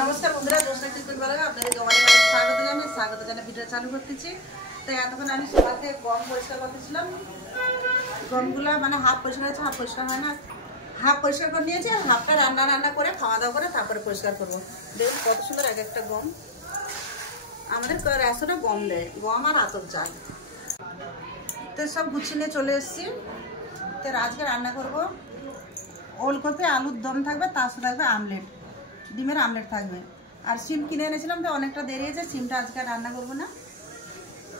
নমস্কার বন্ধুরা, দোষটা কিচেন ব্লগে আপনাদের স্বাগত জানাই ভিডিও চালু করতেছি। তো এতক্ষণ আমি সকালে গম পরিষ্কার করতেছিলাম। গমগুলো মানে হাফ পরিষ্কার হয়েছে, হাফ পরিষ্কার হয় না। হাফ পরিষ্কার করে নিয়েছি আর হাফটা রান্না করে খাওয়া দাওয়া করে তারপরে পরিষ্কার করবো। দেখুন কত সুন্দর এক একটা গম। আমাদের রেশনে গম দেয়, গম আর আতপ চাল। তো সব গুছিয়ে নিয়ে চলে এসেছি। তো আজকে রান্না করবো ওলকপি আলুর দম থাকবে, তার সাথে থাকবে আমলেট, ডিমের আমলেট থাকবে। আর সিম কিনে এনেছিলাম, তো অনেকটা দেরি হয়েছে, সিমটা আজকে রান্না করবো না।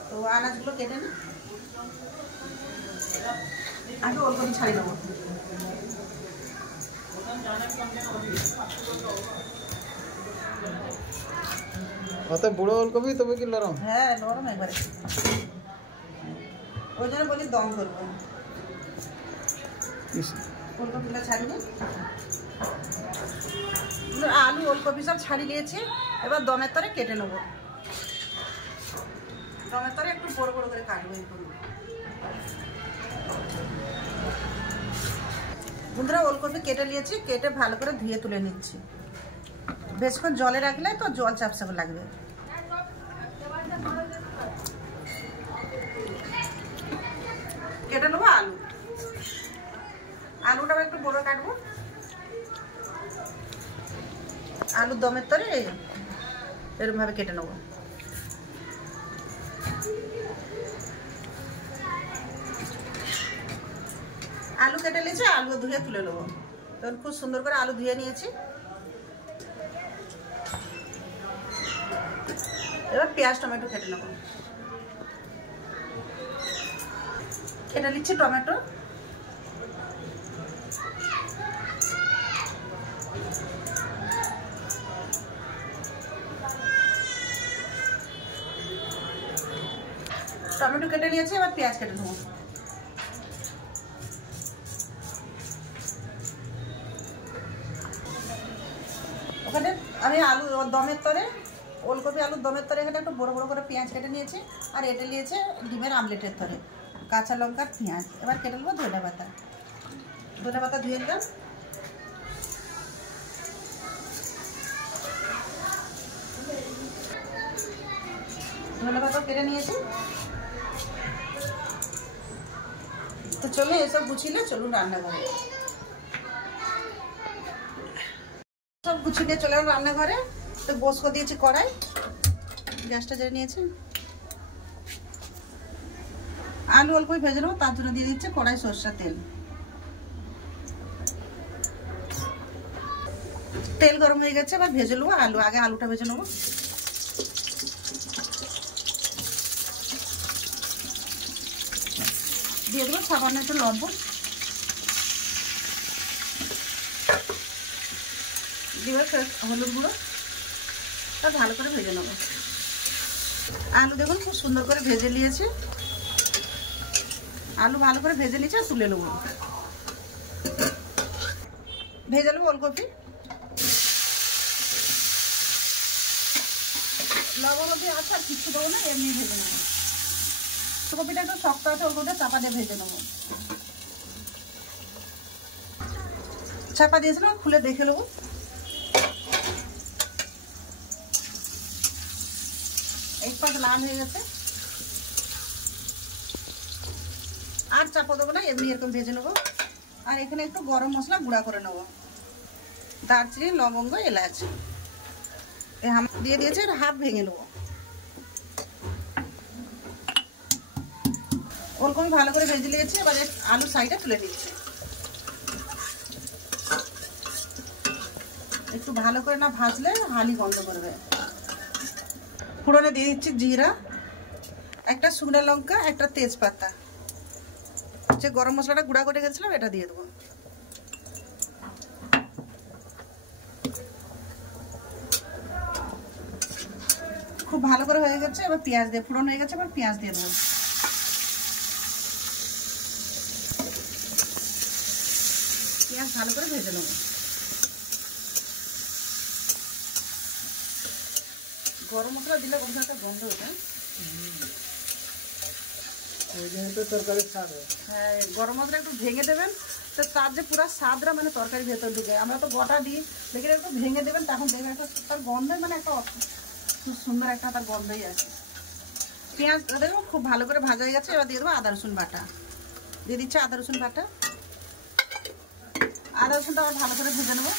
তো আনাজগুলো কেটে নিই, আগে ওলকপি ছাড়িয়ে দেবো। অত বড় ওলকপি তবে কি নরম? হ্যাঁ নরম একবারে, ওই জন্য বলি দম করবো। ওলকপিগুলো ছাড়িয়ে আলু ওলকপি সব ছাড়িয়ে নিয়েছি। এবার দমের তরে কেটে নেবো। দমের তরে একটু বড় বড় করে কাটবো। বন্ধুরা ওলকপি কেটে নিয়েছি, কেটে ভালো করে ধুয়ে তুলে নিচ্ছি। বেশক্ষণ জলে রাখলে তো জল চাপচাপ লাগবে। কেটে নেবো আলু। আলুটা একটু বড় কাটবো। আলুর দমের তরে এরকম ভাবে কেটে নেবো। আলু কেটে নিয়েছি, আলু ধুয়ে তুলে নেবো। তখন খুব সুন্দর করে আলু ধুয়ে নিয়েছি। এবার পেঁয়াজ টমেটো কেটে নেবো। কেটে নিচ্ছি টমেটো। টমেটো কেটে নিয়েছি, এবার পেঁয়াজ কেটে নেবো। ওখানে আমি আলু দমের তরে ওলকপি আলুর দমের তরে এখানে একটু বড় বড় করে পেঁয়াজ কেটে নিয়েছি। আর এটা নিয়েছে ডিমের আমলেটের তরে কাঁচা লঙ্কা পেঁয়াজ। এবার কেটে নেবো ধনে পাতা। ধনে পাতা ধুয়ে নিলাম। ধনে পাতা কেটে নিয়েছি। তো চলো এসব গুছিয়ে চলুন রান্নাঘরে। সব গুছিয়ে নিয়ে চলে এলাম রান্নাঘরে। তো বসিয়ে দিয়েছি কড়াই, গ্যাসটা জ্বেলে নিয়েছি। আলু অল্পই ভেজে নেবো, তার জন্য দিয়ে দিচ্ছে কড়াই সরষের তেল। তেল গরম হয়ে গেছে, এবার ভেজে নেবো আলু। আগে আলুটা ভেজে নেবো। দিয়ে দেবো সামান্য একটু লবণ, দিয়ে হলুদ গুঁড়ো, তা ভালো করে ভেজে নেবো। আলু দেখুন খুব সুন্দর করে ভেজে নিয়েছি। আলু ভালো করে ভেজে নিয়েছি, আর তুলে নেবো। ভেজে নেবো ওলকপি। লবণ দিয়ে আছে, আর কিছু দেবো না, এমনি ভেজে নেবো। ওলকপিটা একটু শক্ত আছে, ওলকপিটা চাপা দিয়ে ভেজে নেবো। চাপা দিয়েছিলাম, খুলে দেখে নেবো। এক পাশ লাল হয়ে গেছে, আর চাপা দেবো না, এমনি এরকম ভেজে নেবো। আর এখানে একটু গরম মশলা গুঁড়া করে নেবো, দারচিনি লবঙ্গ এলাচ দিয়ে দিয়েছে। আর হাফ ভেঙে নেবো। ওরকম ভালো করে ভেজে নিয়েছি। এবার আলু সাইডে তুলে দিচ্ছি। একটু ভালো করে না ভাজলে হালি গন্ধ করবে। ফোড়নে দিয়ে দিচ্ছি জিরা, একটা শুকনো লঙ্কা, একটা তেজপাতা, যে গরম মশলাটা গুঁড়া করে গেছিলাম এটা দিয়ে দেবো। খুব ভালো করে হয়ে গেছে। এবার পেঁয়াজ দিয়ে, ফোড়ন হয়ে গেছে, এবার পেঁয়াজ দিয়ে দেবো। পেঁয়াজ ভালো করে ভেজে নেবো। গরম মশলা দিলে কোনো একটা গন্ধ ওঠে। তরকারি স্বাদ হয়। হ্যাঁ, গরম মশলা একটু ভেঙে দেবেন, তো তার যে পুরো স্বাদটা মানে তরকারি ভেতর ঢুকে। আমরা তো গোটা দিই, দেখে একটু ভেঙে দেবেন, তখন দেখবেন একটা তার গন্ধে মানে একটা খুব সুন্দর একটা তার গন্ধই আছে। পেঁয়াজ দেখো খুব ভালো করে ভাজা হয়ে গেছে। এবার দিয়ে দেবো আদা রসুন বাটা, দিয়ে দিচ্ছি আদা রসুন বাটা। আদা রসুনটা আবার ভালো করে ভেজে নেবো।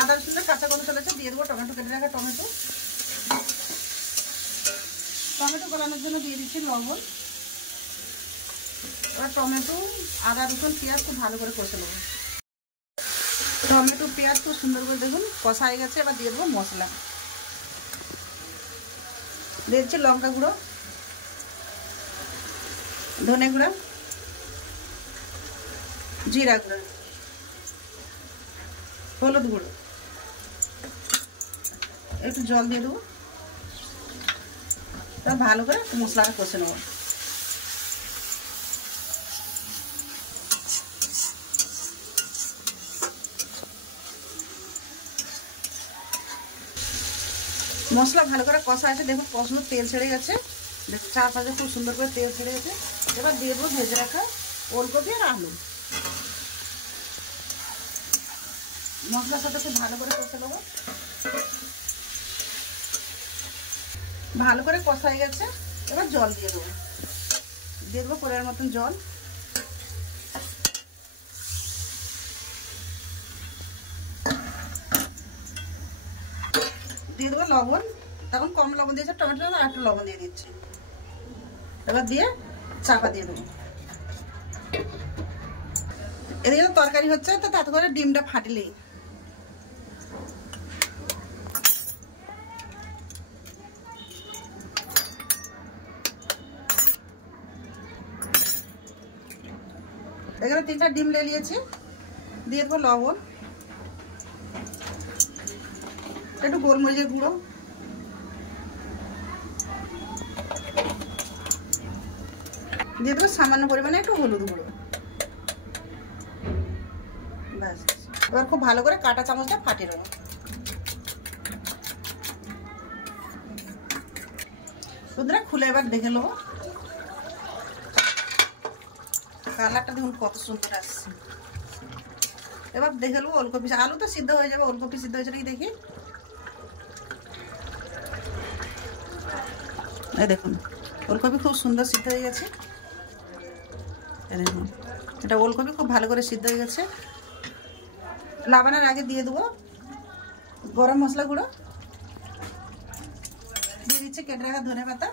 আদা রসুনটা কাঁচা গন্ধ চলেছে, দিয়ে দেবো টমেটো কেটে রাখা টমেটো। টমেটো গলানোর জন্য দিয়ে দিচ্ছি লবণ। এবার টমেটো, আদা রসুন, পেঁয়াজ খুব ভালো করে কষে নেবো। টমেটো পেঁয়াজ খুব সুন্দর করে দেখুন কষা হয়ে গেছে। এবার দিয়ে দেবো মশলা, দিয়ে দিচ্ছি লঙ্কা গুঁড়ো, ধনে গুঁড়ো, জিরা গুঁড়ো, হলুদ গুঁড়ো, একটু জল দিয়ে দেবো। তা ভালো করে মশলাটা কষে নেবো। মশলা ভালো করে কষা আছে, দেখুন কষানো তেল ছেড়ে গেছে, চারপাশে খুব সুন্দর করে তেল ছেড়ে গেছে। এবার দিয়ে দেবো ভেজে রাখা ওলকপি আর আলু। মশলার সাথে খুব ভালো করে কষে নেবো। ভালো করে কষা হয়ে গেছে, এবার জল দিয়ে দেবো। দিয়ে দেবো পরিমাণ মতন জল। দিয়ে দেবো লবণ, তখন কম লবণ দিয়েছে টমেটো, আর একটু লবণ দিয়ে দিচ্ছি। এবার দিয়ে চাপা দিয়ে দেবো। এদিকে তরকারি হচ্ছে, তো তাতে করে ডিমটা ফাটিলেই এখানে 3টা ডিম লে নিয়েছি। দিয়ে দেবো লবণ, একটু গোলমরিচের গুঁড়ো, দিয়ে দেবো সামান্য পরিমাণে একটু হলুদ গুঁড়ো। ব্যাস, এবার খুব ভালো করে কাঁটা চামচটা ফাটিয়ে দেবো। বন্ধুরা খুলে এবার দেখে নেবো। কালারটা দেখুন কত সুন্দর আসছে। এবার দেখে নেবো ওলকপি, আলু তো সিদ্ধ হয়ে যাবে, ওলকপি সিদ্ধ হয়েছে নাকি দেখি। এই দেখুন ওলকপি খুব সুন্দর সিদ্ধ হয়ে গেছে। দেখুন এটা ওলকপি খুব ভালো করে সিদ্ধ হয়ে গেছে। নামানোর আগে দিয়ে দেবো গরম মশলা গুঁড়ো, দিয়ে দিচ্ছে কেটে রাখা ধনে পাতা,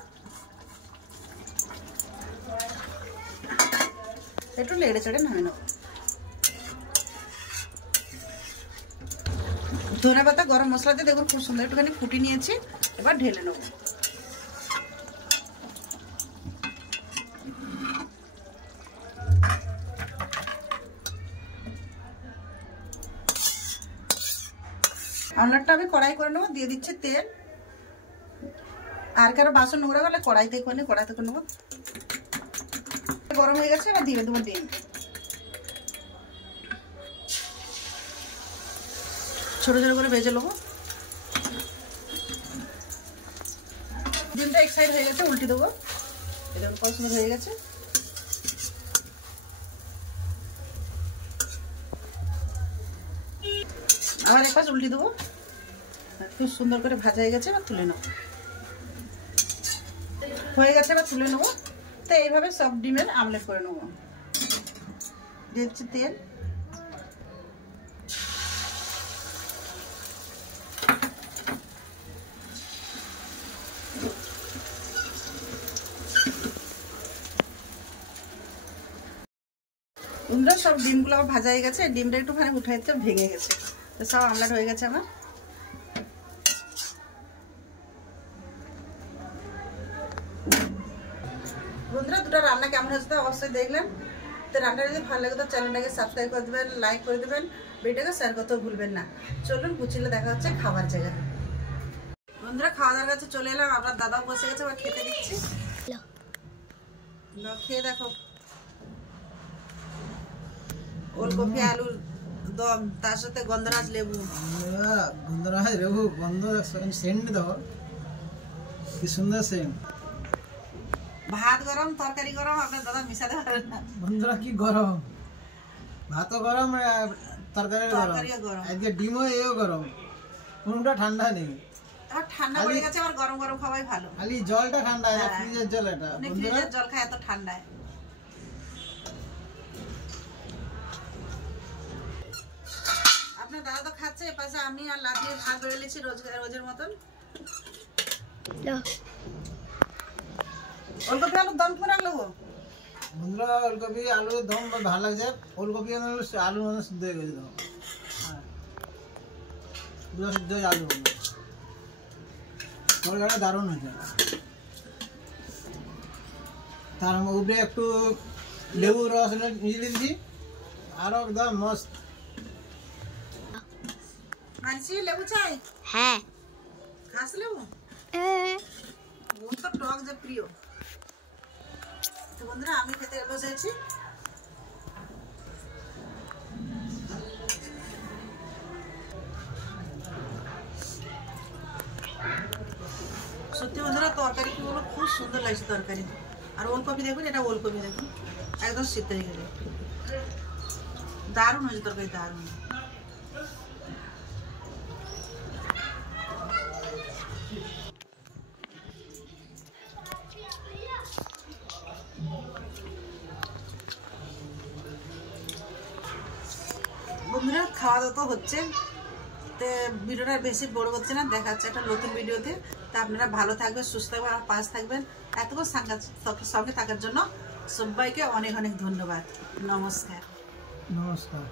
একটু নেড়ে চেড়ে নামিয়ে নেবো। ধনে পাতা গরম মশলা দিয়ে দেখুন খুব সুন্দর একটুখানি ফুটিয়ে নিয়েছি। এবার ঢেলে নেবো। আমলাটা আমি কড়াই করে নেবো, দিয়ে দিচ্ছে তেল। আর কারো বাসন নোংরা হলে কড়াইতে করে নেবো, কড়াইতে করে নেবো। গরম হয়ে গেছে, এবার দিয়ে দেবো ডিম। ছোট ছোট করে ভেজে নেবো। ডিমটা এক সাইড হয়ে গেছে, উল্টে দেবো। এটা কত সুন্দর হয়ে গেছে। আবার এক পাশ উল্টে দেবো। খুব সুন্দর করে ভাজা হয়ে গেছে, এবার তুলে নেবো। হয়ে গেছে, এবার তুলে নেবো। তো এইভাবে সব ডিমের আমলেট করে নেবো। দিয়ে দিচ্ছি তেল, সব ডিমগুলো আমার ভাজা হয়ে গেছে। ডিমটা একটুখানি উঠাইতে ভেঙে গেছে, তো সব আমলেট হয়ে গেছে আমার। বন্ধুরা দুটো রান্না কেমন হচ্ছে অবশ্যই দেখলেন। তো রান্নাটা যদি ভালো লাগে তো চ্যানেলটাকে সাবস্ক্রাইব করে দেবেন, লাইক করে দেবেন, ভিডিওটাকে শেয়ার করতেও ভুলবেন না। চলুন গুছিয়ে দেখা হচ্ছে খাবার জায়গায়। বন্ধুরা খাওয়া দাওয়ার কাছে চলে এলাম, আপনার দাদাও বসে গেছে, আবার খেতে দিচ্ছি। খেয়ে দেখো ওলকপি আলুর দম, তার সাথে গন্ধরাজ লেবু। গন্ধরাজ লেবু গন্ধ সেন্ট দাও। কি সুন্দর সেম। ভাত গরম তরকারি গরম, আপনার দাদা মিশাতে পারেন না। বন্ধুরা কি গরম, ভাতও গরম তরকারিও তরকারিও গরম। গরম, আজকে ডিমও এও গরম, কোনটা ঠান্ডা নেই। আবার ঠান্ডা পড়ে গেছে, আবার গরম গরম খাওয়াই ভালো। খালি জলটা ঠান্ডা, হ্যাঁ। ফ্রিজের জল এটা উনি বন্ধুরা। ফ্রিজের জল খায় এত ঠান্ডায়। আপনার দাদা তো খাচ্ছে, এপাশে আমি আর লাদিয়ে ভাত বেড়ে নিয়েছি রোজের মতন। ওলকপি আলুর দম করে রাখলো গো। বন্ধুরা ওলকপি আলুর দম ভালো লাগছে, ওলকপি আলুর মধ্যে সিদ্ধ হয়ে গেছে, পুরো সিদ্ধ হয়ে আলু তরকারিটা দারুণ হয়েছে। তার উপরে একটু লেবু রস নিয়ে দিয়েছি, আরো একদম মস্ত। মানসি লেবু চাই? হ্যাঁ। খাস লেবু? বোন তো টক যে প্রিয়। তো বন্ধুরা আমি খেতে বসেছি। সত্যি বন্ধুরা তরকারি কি বলো, খুব সুন্দর লাগছে তরকারি। আর ওলকপি দেখুন, এটা ওলকপি দেখুন একদম সিদ্ধ হয়ে গেছে, দারুণ হয়েছে তরকারি, দারুণ। বন্ধুরা খাওয়া দাওয়া তো হচ্ছে, তো ভিডিওটা বেশি বড় করছে না, দেখা যাচ্ছে একটা নতুন ভিডিওতে। তা আপনারা ভালো থাকবেন, সুস্থ থাকবেন, আর পাশে থাকবেন। এতক্ষণ সঙ্গে থাকার জন্য সবাইকে অনেক অনেক ধন্যবাদ। নমস্কার। নমস্কার।